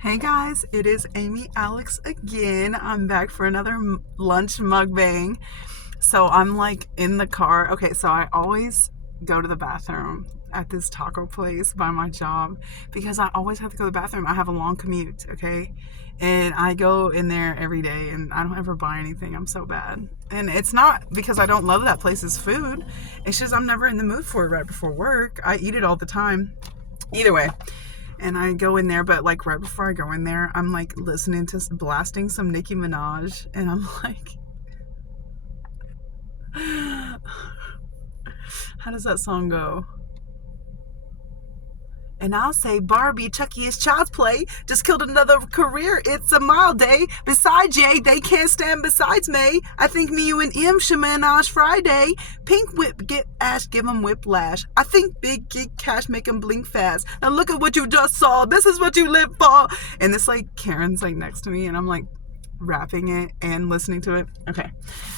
Hey guys, it is Amy Alex again. I'm back for another lunch mukbang. So I'm like in the car. Okay, so I always go to the bathroom at this taco place by my job because I always have to go to the bathroom. I have a long commute, okay? And I go in there every day and I don't ever buy anything. I'm so bad. And it's not because I don't love that place's food. It's just I'm never in the mood for it right before work. I eat it all the time. Either way, and I go in there, but like right before I go in there, I'm like listening to blasting some Nicki Minaj, and I'm like, how does that song go? And I'll say, Barbie, Chucky is child's play. Just killed another career. It's a mild day. Besides Jay, they can't stand besides May. I think me, you, and M should menage Friday. Pink whip, get ash, give 'em whiplash. I think big get cash, make 'em blink fast. Now look at what you just saw. This is what you live for. And this like Karen's like next to me, and I'm like rapping it and listening to it. Okay,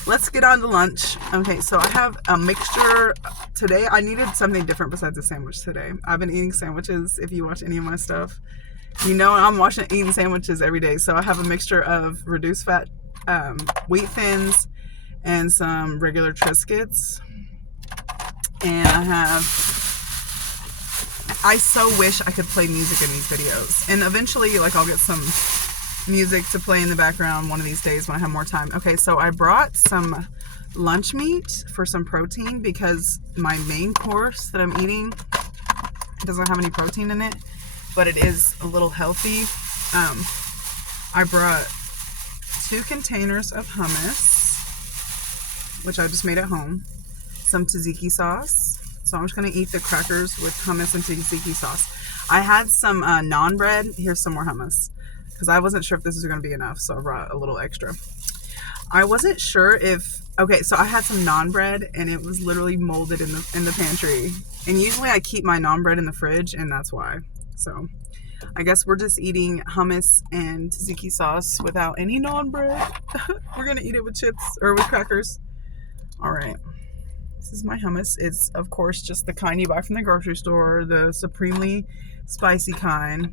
let's get on to lunch. Okay, so I have a mixture today. I needed something different besides a sandwich today. I've been eating sandwiches. If you watch any of my stuff, you know I'm eating sandwiches every day. So I have a mixture of reduced fat wheat thins and some regular Triscuits. And I so wish I could play music in these videos. And eventually, like, I'll get some music to play in the background one of these days when I have more time. Okay, so I brought some lunch meat for some protein because my main course that I'm eating doesn't have any protein in it, but it is a little healthy. I brought 2 containers of hummus, which I just made at home, some tzatziki sauce. So I'm just going to eat the crackers with hummus and tzatziki sauce. I had some naan bread. Here's some more hummus, because I wasn't sure if this was going to be enough, so I brought a little extra. I wasn't sure if... Okay, so I had some naan bread, and it was literally molded in the pantry. And usually I keep my naan bread in the fridge, and that's why. So I guess we're just eating hummus and tzatziki sauce without any naan bread. We're going to eat it with chips, or with crackers. All right. This is my hummus. It's, of course, just the kind you buy from the grocery store, the supremely spicy kind.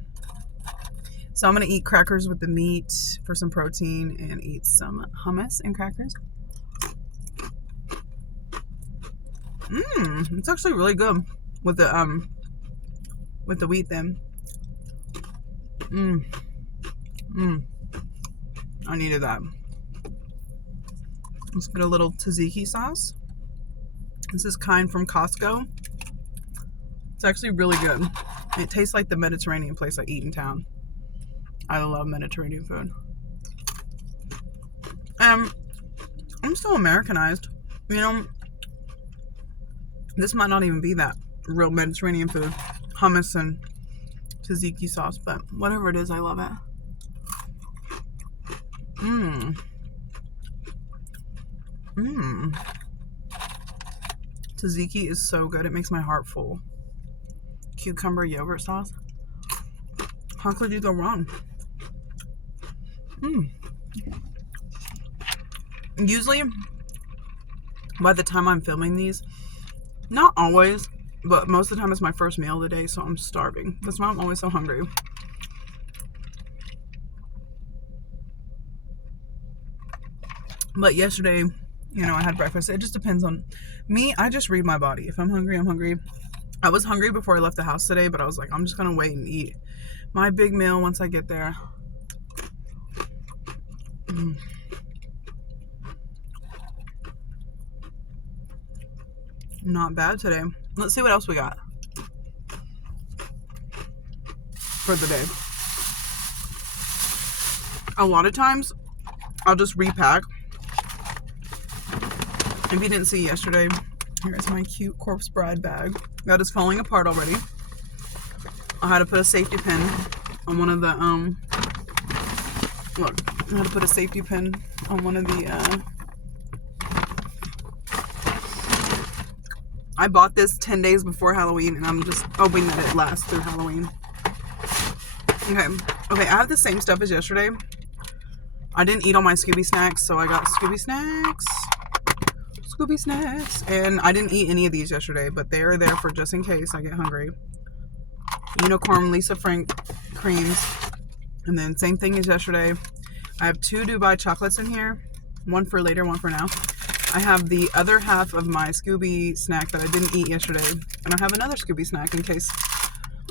So I'm going to eat crackers with the meat for some protein and eat some hummus and crackers. It's actually really good with the wheat thin. I needed that. Let's get a little tzatziki sauce. This is kind from Costco. It's actually really good. It tastes like the Mediterranean place I eat in town. I love Mediterranean food. I'm still Americanized. You know, this might not even be that real Mediterranean food. Hummus and tzatziki sauce, but whatever it is, I love it. Tzatziki is so good. It makes my heart full. Cucumber yogurt sauce. How could you go wrong? Usually, by the time I'm filming these, not always, but most of the time it's my first meal of the day, so I'm starving. That's why I'm always so hungry. But yesterday, you know, I had breakfast. It just depends on me. I just read my body. If I'm hungry, I'm hungry. I was hungry before I left the house today, but I was like, I'm just going to wait and eat my big meal once I get there. Not bad today. Let's see what else we got for the day. A lot of times, I'll just repack. If you didn't see yesterday, here's my cute Corpse Bride bag. That is falling apart already. I had to put a safety pin on one of the, look, I had to put a safety pin on one of the, I bought this 10 days before Halloween, and I'm just hoping that it lasts through Halloween. Okay, I have the same stuff as yesterday. I didn't eat all my Scooby snacks, so I got Scooby snacks. And I didn't eat any of these yesterday, but they are there for just in case I get hungry. Unicorn Lisa Frank creams. And then same thing as yesterday. I have 2 Dubai chocolates in here. One for later, one for now. I have the other half of my Scooby snack that I didn't eat yesterday. And I have another Scooby snack in case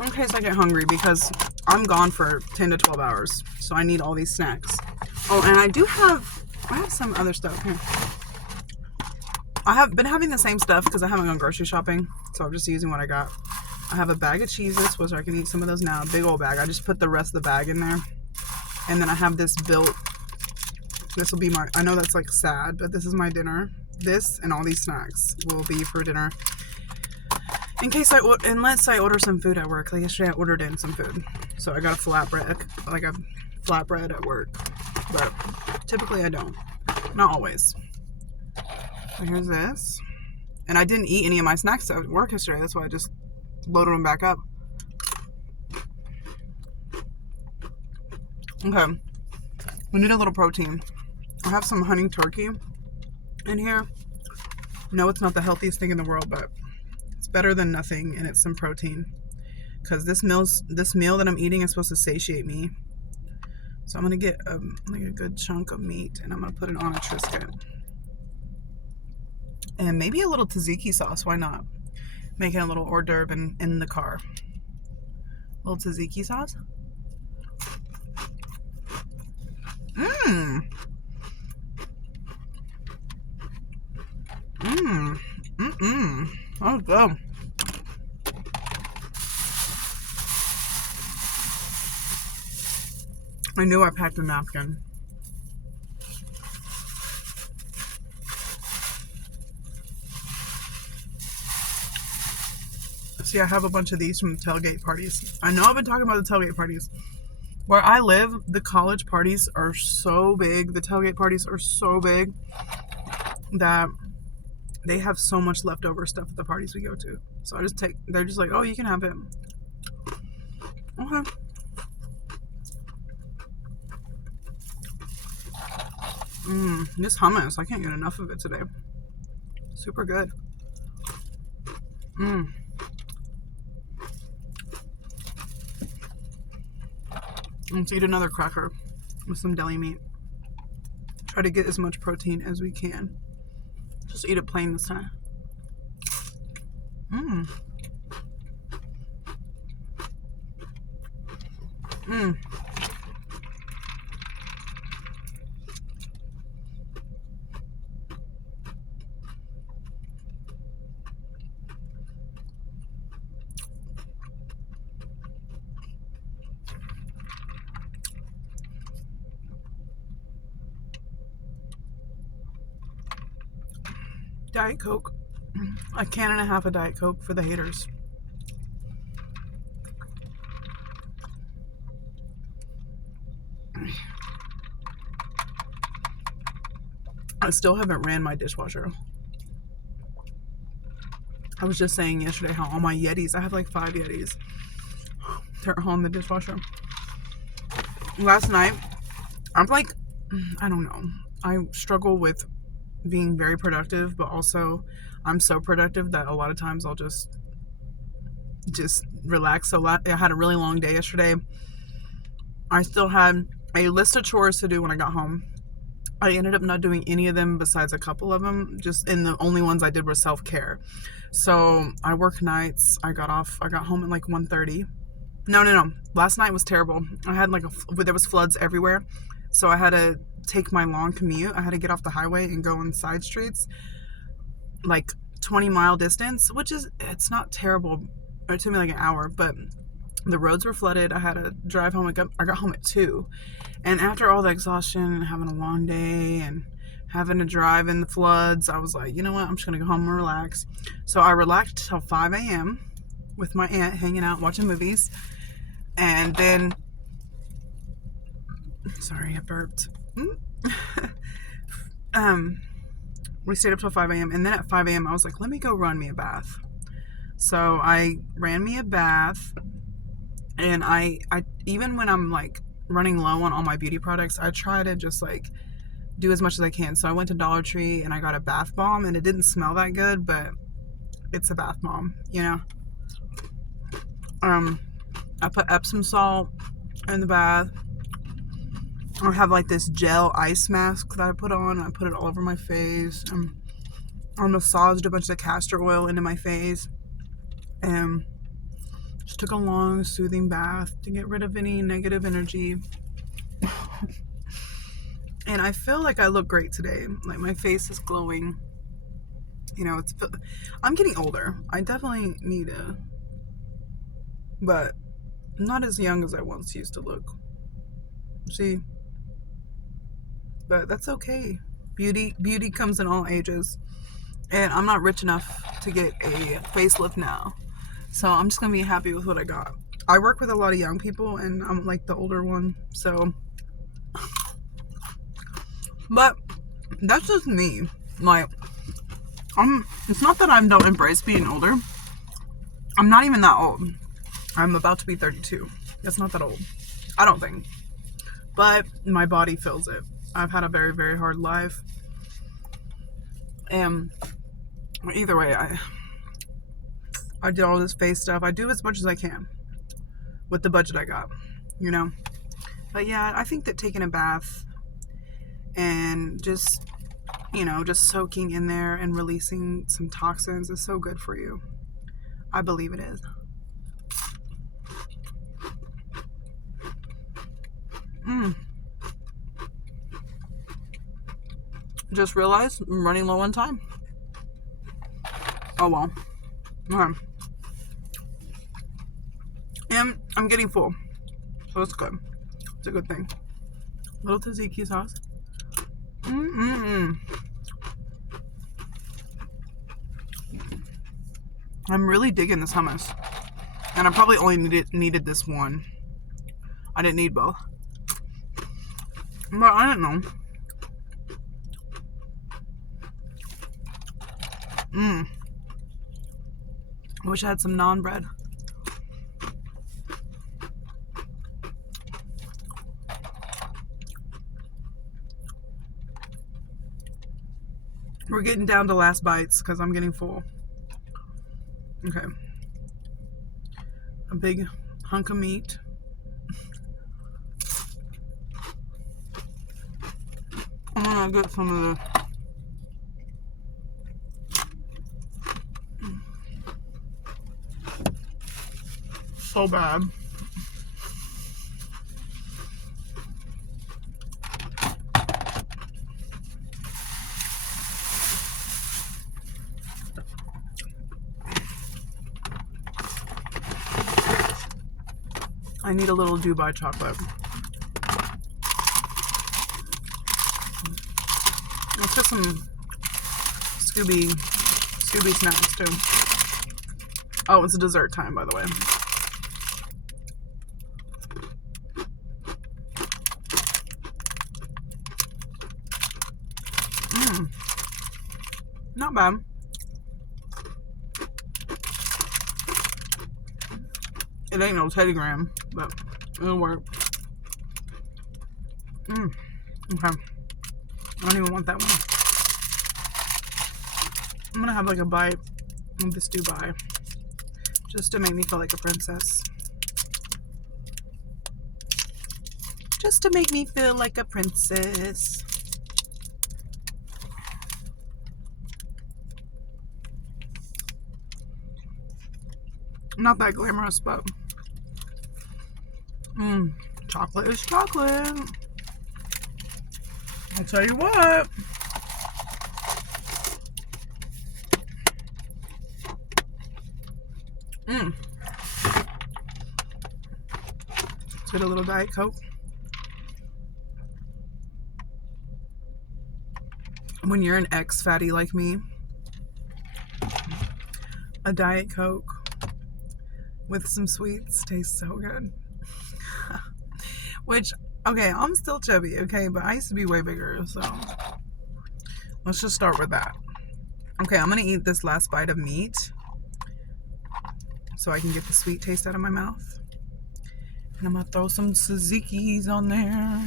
I get hungry, because I'm gone for 10 to 12 hours. So I need all these snacks. Oh, and I have some other stuff here. I have been having the same stuff because I haven't gone grocery shopping. So I'm just using what I got. I have a bag of Cheez-Its, which I can eat some of those now. A big old bag. I just put the rest of the bag in there. And then I have this built. This will be my, I know that's like sad, but this is my dinner. This and all these snacks will be for dinner. In case unless I order some food at work. Like yesterday I ordered in some food. So I got a flatbread at work. But typically I don't. Not always. So here's this. And I didn't eat any of my snacks at work yesterday. That's why I just loaded them back up. Okay. We need a little protein. I have some honey turkey in here. No, it's not the healthiest thing in the world, but it's better than nothing, and it's some protein. Because this meal that I'm eating is supposed to satiate me. So I'm gonna get like a good chunk of meat, and I'm gonna put it on a Triscuit. And maybe a little tzatziki sauce. Why not? Making a little hors d'oeuvre in the car. A little tzatziki sauce. Mmm. Mmm. Mm-mm. Oh, go. I knew I packed a napkin. See, I have a bunch of these from the tailgate parties. I know I've been talking about the tailgate parties. Where I live, the college parties are so big. The tailgate parties are so big that they have so much leftover stuff at the parties we go to. So they're just like, oh, you can have it. Okay. This hummus, I can't get enough of it today. Super good. Let's eat another cracker with some deli meat. Try to get as much protein as we can. Just eat it plain this time. Diet Coke. A can and a half of Diet Coke for the haters. I still haven't ran my dishwasher. I was just saying yesterday how all my Yetis, I have like 5 Yetis. They're all in the dishwasher. Last night, I'm like, I don't know. I struggle with being very productive, but also I'm so productive that a lot of times I'll just relax. So I had a really long day yesterday. I still had a list of chores to do when I got home. I ended up not doing any of them besides a couple of them, and the only ones I did were self-care. So I work nights. I got home at like 1:30. No. Last night was terrible. I had there was floods everywhere. So I had to take my long commute. I had to get off the highway and go on side streets, like 20-mile distance, it's not terrible. It took me like an hour, but the roads were flooded. I had to drive home. I got home at 2. And after all the exhaustion and having a long day and having to drive in the floods, I was like, you know what? I'm just going to go home and relax. So I relaxed till 5 a.m. with my aunt, hanging out, watching movies. And then, sorry, I burped. We stayed up till 5 a.m. and then at 5 a.m. I was like, let me go run me a bath. So I ran me a bath, and I even when I'm like running low on all my beauty products, I try to just like do as much as I can. So I went to Dollar Tree and I got a bath bomb, and it didn't smell that good, but it's a bath bomb, you know. I put Epsom salt in the bath. I have like this gel ice mask that I put on. I put it all over my face. I massaged a bunch of castor oil into my face. And just took a long, soothing bath to get rid of any negative energy. And I feel like I look great today. Like my face is glowing. You know, I'm getting older. I definitely need to, but I'm not as young as I once used to look. See? But that's okay. Beauty comes in all ages. And I'm not rich enough to get a facelift now. So I'm just going to be happy with what I got. I work with a lot of young people and I'm like the older one. So, but that's just me. Like, it's not that I don't embrace being older. I'm not even that old. I'm about to be 32. That's not that old. I don't think. But my body feels it. I've had a very, very hard life. And either way, I did all this face stuff. I do as much as I can with the budget I got, you know. But yeah, I think that taking a bath and just, you know, just soaking in there and releasing some toxins is so good for you. I believe it is. Just realized I'm running low on time. Oh well. Okay. And I'm getting full. So it's good. It's a good thing. Little tzatziki sauce. I'm really digging this hummus. And I probably only needed this one. I didn't need both. But I don't know. I wish I had some naan bread. We're getting down to last bites because I'm getting full. Okay. A big hunk of meat. I'm gonna get some of the so bad. I need a little Dubai chocolate. Let's get some Scooby snacks too. Oh, it's dessert time, by the way. Not bad. It ain't no Teddy Graham, but it'll work. Okay. I don't even want that one. I'm gonna have like a bite of this Dubai just to make me feel like a princess. Just to make me feel like a princess. Not that glamorous, but chocolate is chocolate. I'll tell you what. Let's get a little Diet Coke. When you're an ex-fatty like me, a Diet Coke with some sweets tastes so good. Which, okay, I'm still chubby, okay, but I used to be way bigger, so let's just start with that. Okay, I'm gonna eat this last bite of meat so I can get the sweet taste out of my mouth. And I'm gonna throw some tzatziki's on there.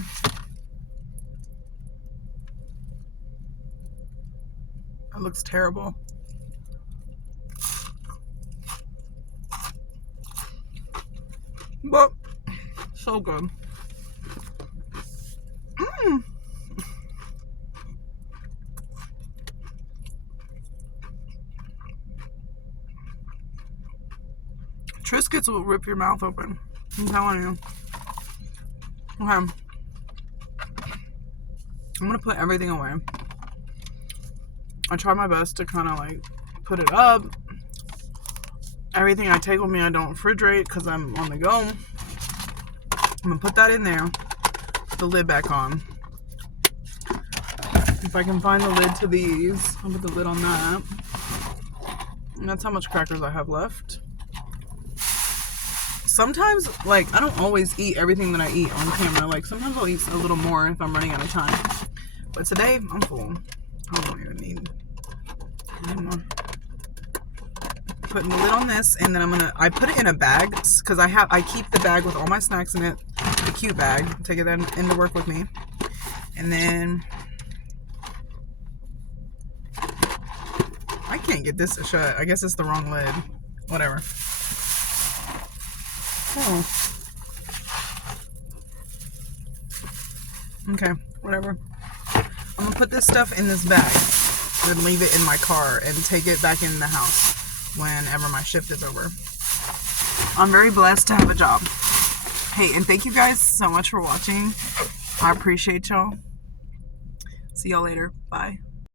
That looks terrible. But so good. biscuits will rip your mouth open. I'm telling you. Okay. I'm gonna put everything away. I try my best to kind of like put it up. Everything I take with me, I don't refrigerate because I'm on the go. I'm gonna put that in there. Put the lid back on. If I can find the lid to these, I'll put the lid on that. And that's how much crackers I have left. Sometimes, like, I don't always eat everything that I eat on camera. Like, sometimes I'll eat a little more if I'm running out of time. But today, I'm full. I don't even need any more. Putting the lid on this, and then I put it in a bag because I keep the bag with all my snacks in it, the cute bag. Take it into work with me, and then I can't get this to shut. I guess it's the wrong lid. Whatever. Oh. Okay, whatever. I'm gonna put this stuff in this bag and leave it in my car and take it back in the house whenever my shift is over. I'm very blessed to have a job. Hey, and thank you guys so much for watching. I appreciate y'all. See y'all later. Bye.